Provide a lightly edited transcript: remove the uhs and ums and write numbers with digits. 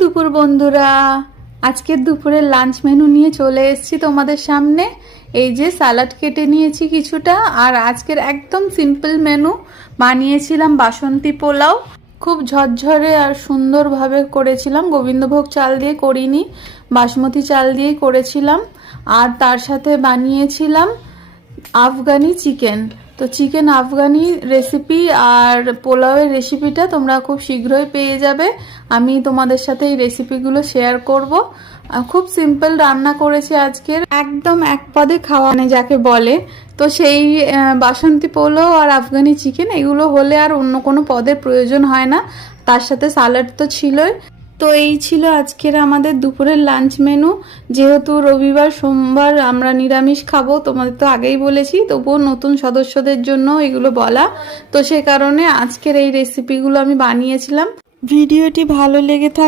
দুপুর বন্ধুরা, আজকের দুপুরের লাঞ্চ মেনু নিয়ে চলে এসেছি তোমাদের সামনে। এই যে সালাড কেটে নিয়েছি কিছুটা, আর আজকের একদম সিম্পল মেনু বানিয়েছিলাম বাসন্তী পোলাও। খুব ঝরঝরে আর সুন্দরভাবে করেছিলাম, গোবিন্দভোগ চাল দিয়ে করিনি, বাসমতি চাল দিয়েই করেছিলাম। আর তার সাথে বানিয়েছিলাম আফগানি চিকেন। তো চিকেন আফগানি রেসিপি আর পোলাওয়ের রেসিপিটা তোমরা খুব শীঘ্রই পেয়ে যাবে। আমি তোমাদের সাথে এই রেসিপিগুলো শেয়ার করব। খুব সিম্পল রান্না করেছি আজকের, একদম এক পদে খাওয়া মানে যাকে বলে। তো সেই বাসন্তী পোলাও আর আফগানি চিকেন এগুলো হলে আর অন্য কোনো পদের প্রয়োজন হয় না। তার সাথে স্যালাড তো ছিলই। তো এই ছিল আজকের আমাদের দুপুরের লাঞ্চ মেনু। যেহেতু রবিবার সোমবার আমরা নিরামিষ খাবো, তোমাদের তো আগেই বলেছি, তবুও নতুন সদস্যদের জন্য এগুলো বলা। তো সে কারণে আজকের এই রেসিপিগুলো আমি বানিয়েছিলাম। ভিডিওটি ভালো লেগে থাকে